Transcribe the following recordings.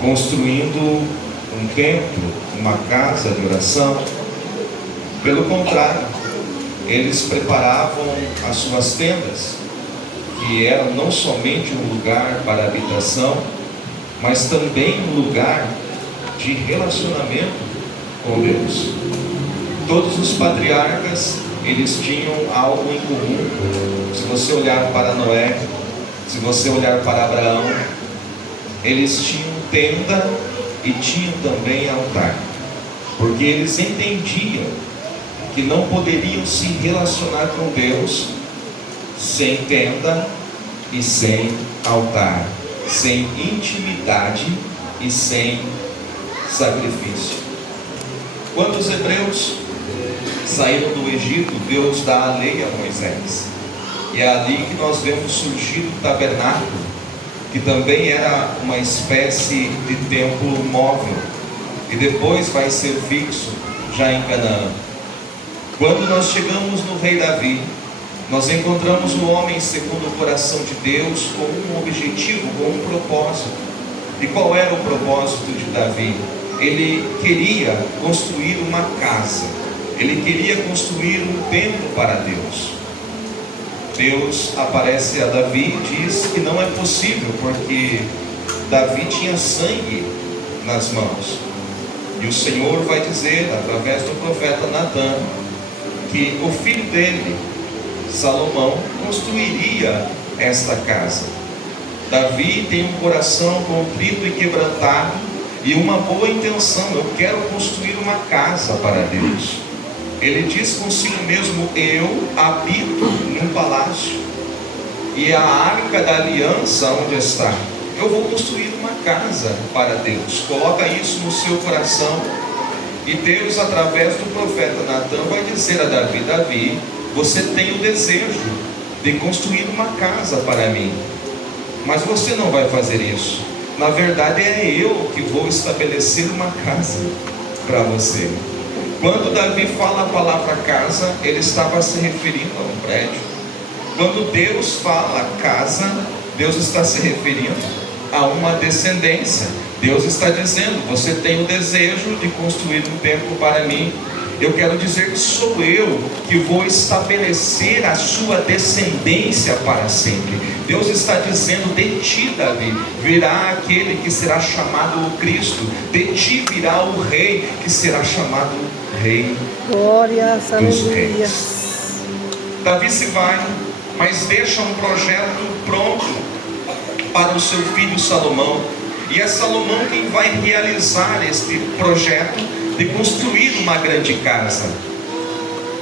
construindo um templo, uma casa de oração. Pelo contrário, eles preparavam as suas tendas, que eram não somente um lugar para habitação, mas também um lugar de relacionamento com Deus. Todos os patriarcas, eles tinham algo em comum. Se você olhar para Noé, se você olhar para Abraão, eles tinham tenda e tinham também altar, porque eles entendiam que não poderiam se relacionar com Deus sem tenda e sem altar, sem intimidade e sem sacrifício. Quando os hebreus saíram do Egito, Deus dá a lei a Moisés, e é ali que nós vemos surgir o tabernáculo, que também era uma espécie de templo móvel, e depois vai ser fixo já em Canaã. Quando nós chegamos no rei Davi, nós encontramos um homem segundo o coração de Deus, com um objetivo, com um propósito. E qual era o propósito de Davi? Ele queria construir uma casa, ele queria construir um templo para Deus. Deus aparece a Davi e diz que não é possível, porque Davi tinha sangue nas mãos. E o Senhor vai dizer, através do profeta Natã, que o filho dele, Salomão, construiria esta casa. Davi tem um coração contrito e quebrantado e uma boa intenção: eu quero construir uma casa para Deus. Ele diz consigo mesmo: eu habito num palácio, e a arca da aliança onde está? Eu vou construir uma casa para Deus. Coloca isso no seu coração. E Deus, através do profeta Natã, vai dizer a Davi: Davi, você tem o desejo de construir uma casa para mim, mas você não vai fazer isso. Na verdade, é eu que vou estabelecer uma casa para você. Quando Davi fala a palavra casa, ele estava se referindo a um prédio. Quando Deus fala casa, Deus está se referindo a uma descendência. Deus está dizendo: você tem o desejo de construir um templo para mim. Eu quero dizer que sou eu que vou estabelecer a sua descendência para sempre. Deus está dizendo: de ti, Davi, virá aquele que será chamado o Cristo. De ti virá o rei que será chamado Rei dos Reis. Davi se vai, mas deixa um projeto pronto para o seu filho Salomão. E é Salomão quem vai realizar este projeto de construir uma grande casa.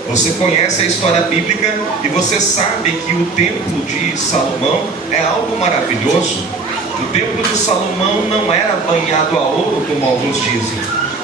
Você conhece a história bíblica e você sabe que o templo de Salomão é algo maravilhoso. O templo de Salomão não era banhado a ouro, como alguns dizem.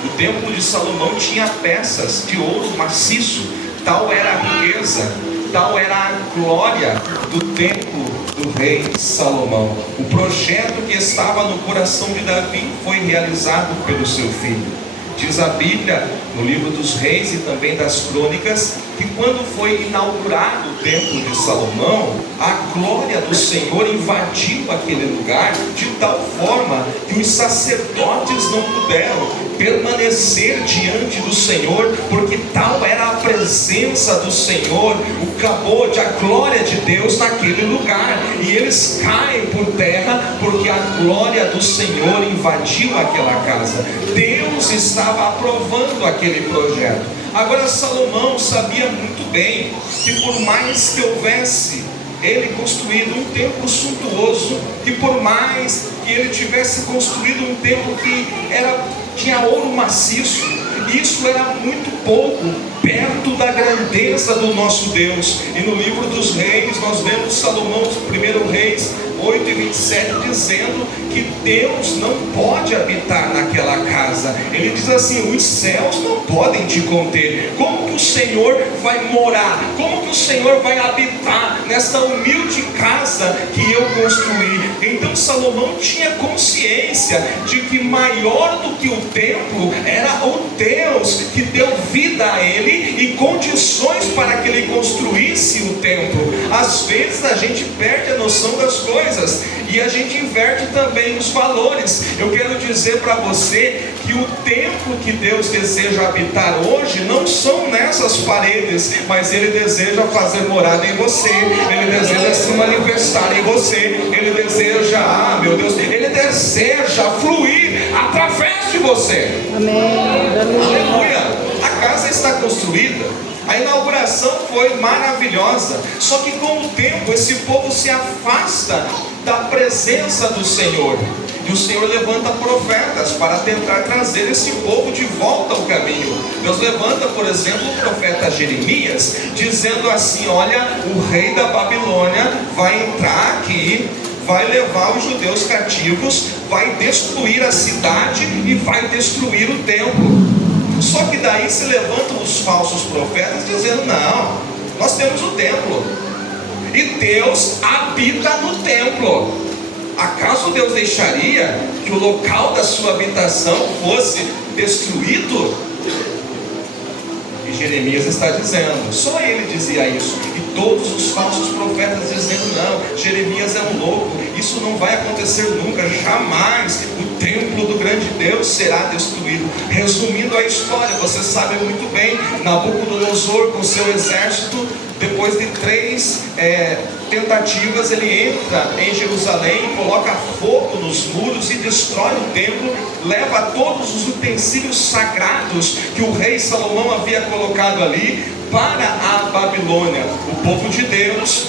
O templo de Salomão tinha peças de ouro maciço. Tal era a riqueza, tal era a glória do templo do rei Salomão. O projeto que estava no coração de Davi foi realizado pelo seu filho. Diz a Bíblia, no livro dos Reis e também das Crônicas, que quando foi inaugurado o templo de Salomão, a glória do Senhor invadiu aquele lugar de tal forma que os sacerdotes não puderam permanecer diante do Senhor, porque tal era a presença do Senhor, o cabode, a glória de Deus naquele lugar, e eles caem por terra, porque a glória do Senhor invadiu aquela casa. Deus estava aprovando aquele projeto. Agora Salomão sabia muito bem que por mais que houvesse ele construído um templo suntuoso, que por mais que ele tivesse construído um templo que tinha ouro maciço, isso era muito pouco perto da grandeza do nosso Deus. E no livro dos Reis nós vemos Salomão, 1 Reis 8:27, dizendo que Deus não pode habitar naquela casa. Ele diz assim: os céus não podem te conter. Como que o Senhor vai morar? Como que o Senhor vai habitar nesta humilde casa que eu construí? Então Salomão tinha consciência de que maior do que o templo era o Deus que deu vida a ele e condições para que ele construísse o templo. Às vezes a gente perde a noção das coisas. coisas e a gente inverte também os valores. Eu quero dizer para você que o templo que Deus deseja habitar hoje não são nessas paredes, mas Ele deseja fazer morada em você, Ele deseja se manifestar em você, Ele deseja, Ele deseja fluir através de você. Amém. Aleluia. A casa está construída, a inauguração foi maravilhosa, só que com o tempo esse povo se afasta da presença do Senhor, e o Senhor levanta profetas para tentar trazer esse povo de volta ao caminho. Deus levanta, por exemplo, o profeta Jeremias, dizendo assim: olha, o rei da Babilônia vai entrar aqui, vai levar os judeus cativos, vai destruir a cidade e vai destruir o templo. Só que daí se levantam os falsos profetas dizendo: não, nós temos o templo e Deus habita no templo. Acaso Deus deixaria que o local da sua habitação fosse destruído? E Jeremias está dizendo, só ele dizia isso, e todos os falsos profetas dizendo: não, Jeremias é um louco, isso não vai acontecer nunca, jamais o templo do grande Deus será destruído. Resumindo a história, você sabe muito bem, Nabucodonosor com seu exército, depois de 3 tentativas, ele entra em Jerusalém, coloca fogo nos muros e destrói o templo, leva todos os utensílios sagrados que o rei Salomão havia colocado ali para a Babilônia. O povo de Deus,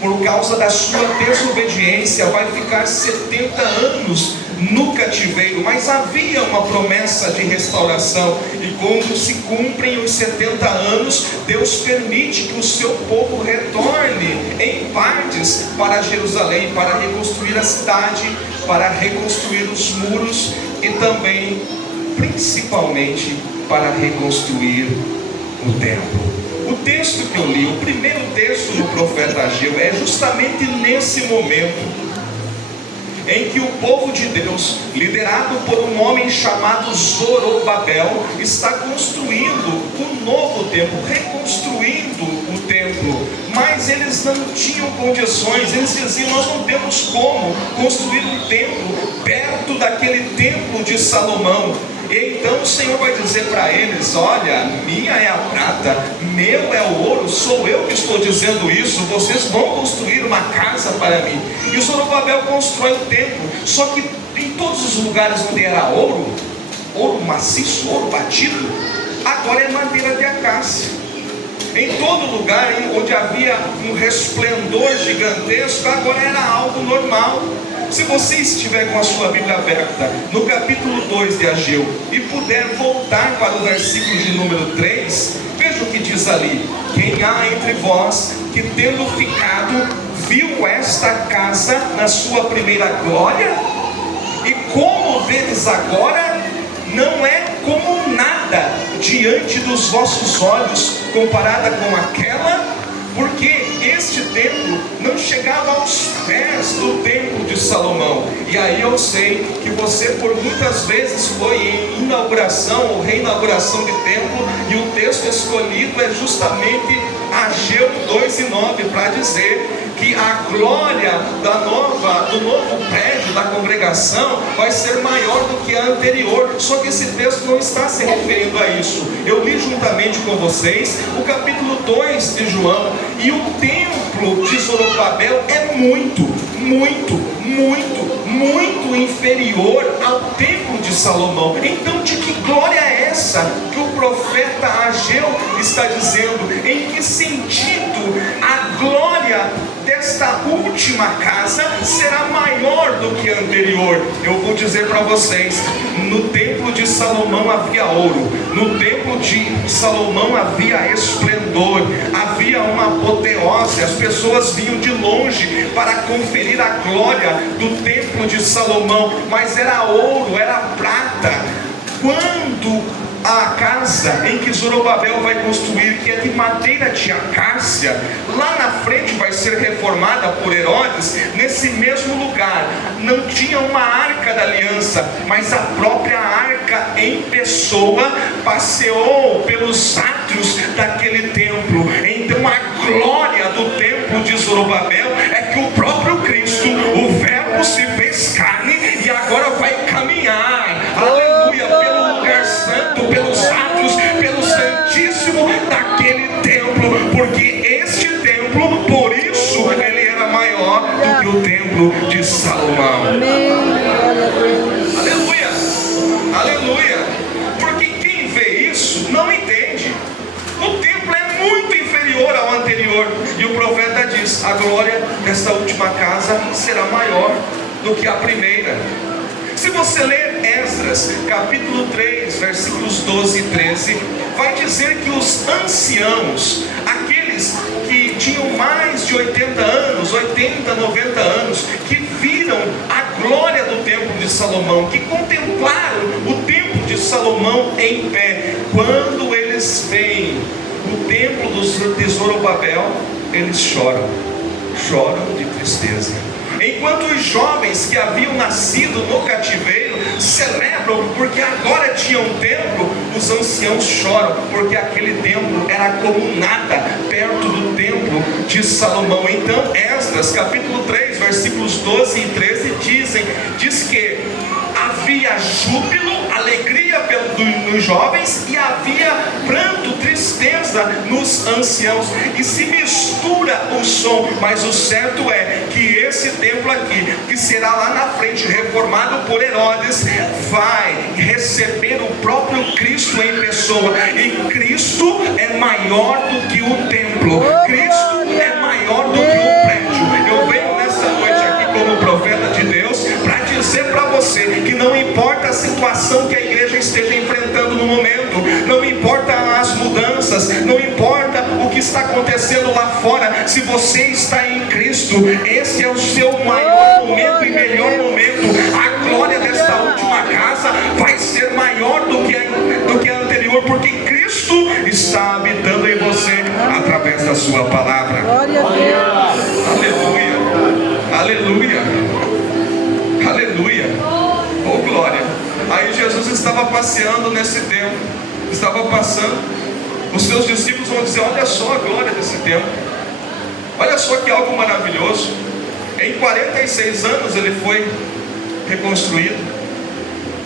por causa da sua desobediência, vai ficar 70 anos no cativeiro, mas havia uma promessa de restauração, e quando se cumprem os 70 anos, Deus permite que o seu povo retorne em partes para Jerusalém, para reconstruir a cidade, para reconstruir os muros e também, principalmente, para reconstruir o templo. O texto que eu li, o primeiro texto do profeta Ageu, é justamente nesse momento em que o povo de Deus, liderado por um homem chamado Zorobabel, está construindo um novo templo, reconstruindo o templo. Mas eles não tinham condições, eles diziam: nós não temos como construir um templo perto daquele templo de Salomão. E então o Senhor vai dizer para eles: olha, minha é a prata, meu é o ouro, sou eu que estou dizendo isso, vocês vão construir uma casa para mim. E Zorobabel constrói o templo, só que em todos os lugares onde era ouro, ouro maciço, ouro batido, agora é madeira de acácia. Em todo lugar onde havia um resplendor gigantesco, agora era algo normal. Se você estiver com a sua Bíblia aberta no capítulo 2 de Ageu e puder voltar para o versículo de número 3, veja o que diz ali: quem há entre vós que, tendo ficado, viu esta casa na sua primeira glória? E como vedes agora, não é como nada diante dos vossos olhos, comparada com aquela, porque este templo não chegava aos pés do templo de Salomão. E aí eu sei que você por muitas vezes foi em inauguração ou reinauguração de templo, e o texto escolhido é justamente Ageu 2:9, para dizer que a glória do novo prédio da congregação vai ser maior do que a anterior. Só que esse texto não está se referindo a isso. Eu li juntamente com vocês o capítulo 2 de João, e o templo de Zorobabel é muito inferior ao templo de Salomão. Então, de que glória é essa que o profeta Ageu está dizendo? Em que sentido a glória desta última casa será maior do que a anterior? Eu vou dizer para vocês: no templo de Salomão havia ouro, no templo de Salomão havia esplendor, havia uma apoteose, as pessoas vinham de longe para conferir a glória do templo de Salomão, mas era ouro, era prata. Quando a casa em que Zorobabel vai construir, que é de madeira de acácia, lá na frente vai ser reformada por Herodes, nesse mesmo lugar não tinha uma arca da aliança, mas a própria arca em pessoa passeou pelos átrios daquele templo. Então a glória do templo de Zorobabel é que o próprio Cristo, o se fez carne e agora vai caminhar, aleluia, pelo lugar santo, pelos átrios, pelo santíssimo daquele templo, porque este templo, por isso ele era maior do que o templo de Salomão. Aleluia, aleluia, porque quem vê isso não entende. O templo é muito inferior ao anterior, e o profeta diz: a glória desta última casa será maior do que a primeira. Se você ler Esdras, capítulo 3, versículos 12 e 13, vai dizer que os anciãos, aqueles que tinham mais de 80 anos, 80, 90 anos, que viram a glória do templo de Salomão, que contemplaram o templo de Salomão em pé, quando eles veem o templo de Zorobabel, eles choram de tristeza. Enquanto os jovens que haviam nascido no cativeiro celebram porque agora tinham um templo, os anciãos choram porque aquele templo era como nada perto do templo de Salomão. Então Esdras capítulo 3 versículos 12 e 13 diz que havia júbilo, alegria nos jovens, e havia pranto, tristeza nos anciãos, e se mistura o som. Mas o certo é que esse templo aqui, que será lá na frente reformado por Herodes, vai receber o próprio Cristo em pessoa, e Cristo é maior do que o templo, Cristo é maior do que o prédio. Eu venho nessa noite aqui como profeta de Deus para dizer para você que não importa a situação que a igreja esteja enfrentando no momento, não importa as mudanças, não importa o que está acontecendo lá fora, se você está em Cristo, esse é o seu maior momento e melhor momento. A glória desta última casa vai ser maior do que a anterior, porque Cristo está habitando em você através da sua palavra. Aleluia, aleluia, aleluia, oh glória. Aí Jesus estava passeando nesse templo, estava passando, os seus discípulos vão dizer: olha só a glória desse templo, olha só que algo maravilhoso. Em 46 anos ele foi reconstruído.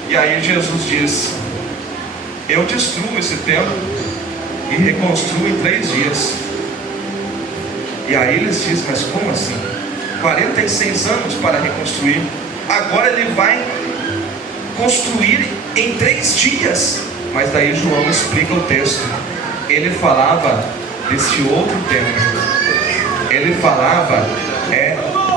E aí Jesus diz: eu destruo esse templo e reconstruo em 3 dias. E aí eles dizem: mas como assim? 46 anos para reconstruir, agora ele vai construir em 3 dias. Mas daí João explica o texto. Ele falava deste outro templo, ele falava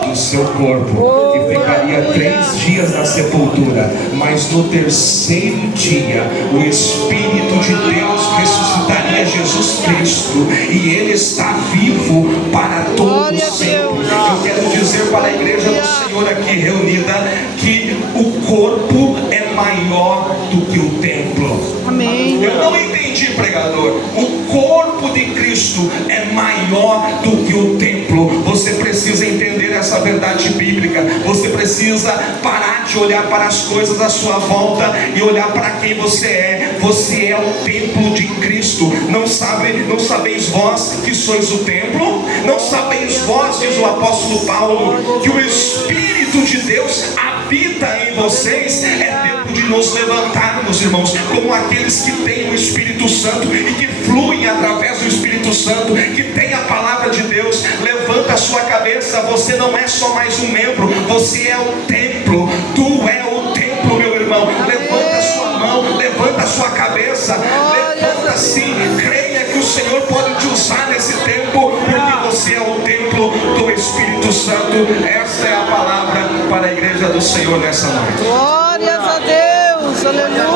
do seu corpo, que ficaria 3 dias na sepultura, mas no 3º dia o Espírito de Deus ressuscitaria Jesus Cristo, e Ele está vivo para todo sempre. Eu quero dizer para a igreja do Senhor aqui reunida que o corpo é maior do que o templo. Amém. Eu não entendi, pregador. O corpo de Cristo é maior do que o templo. Você precisa entender essa verdade bíblica. Você precisa parar de olhar para as coisas à sua volta e olhar para quem você é. Você é o templo de Cristo. Não sabeis vós que sois o templo? Não sabeis vós, diz o apóstolo Paulo, que o Espírito de Deus habita em vocês? É tempo de nos levantarmos, irmãos, como aqueles que têm o Espírito Santo e que fluem através do Espírito Santo, que tem a palavra de Deus. Levanta a sua cabeça. Você não é só mais um membro, você é o templo. Tu é o templo, meu irmão. Levanta a sua mão, levanta a sua cabeça, levanta sim, creia que o Senhor pode te usar nesse tempo, porque você é o templo do Espírito Santo. Esta é a palavra para a igreja do Senhor nessa noite. Glórias a Deus, aleluia.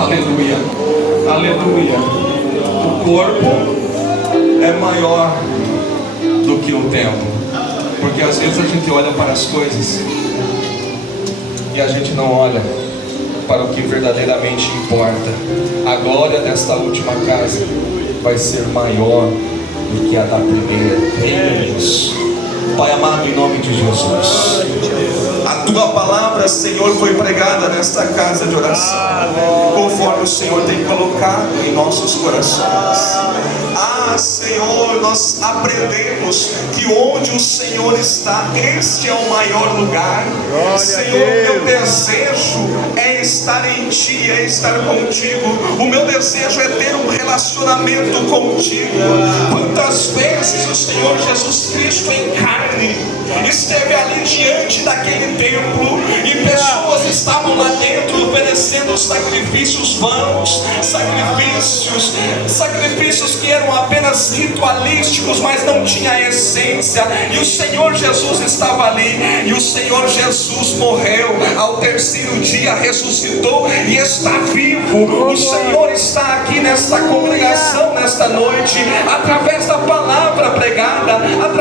Aleluia, aleluia. O corpo é maior do que o templo, porque às vezes a gente olha para as coisas e a gente não olha para o que verdadeiramente importa. A glória desta última casa vai ser maior do que a da primeira. Creia nisso. Pai amado, em nome de Jesus, a tua palavra, Senhor, foi pregada nesta casa de oração, conforme o Senhor tem colocado em nossos corações. Mas, Senhor, nós aprendemos que onde o Senhor está, este é o maior lugar. Senhor, meu desejo é estar em Ti, é estar contigo. O meu desejo é ter um relacionamento contigo. Quantas vezes o Senhor Jesus Cristo em carne esteve ali diante daquele templo e pessoas estavam lá dentro oferecendo sacrifícios vãos, sacrifícios que eram apenas ritualísticos, mas não tinha a essência. E o Senhor Jesus estava ali, e o Senhor Jesus morreu, ao terceiro dia ressuscitou e está vivo. O Senhor está aqui nesta congregação nesta noite, através da palavra pregada, através